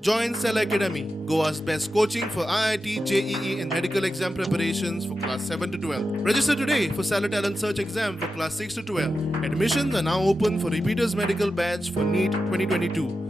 Join Cell Academy, Goa's best coaching for IIT, JEE and medical exam preparations for class 7 to 12. Register today for Cell Talent Search exam for class 6 to 12. Admissions are now open for repeaters medical batch for NEET 2022.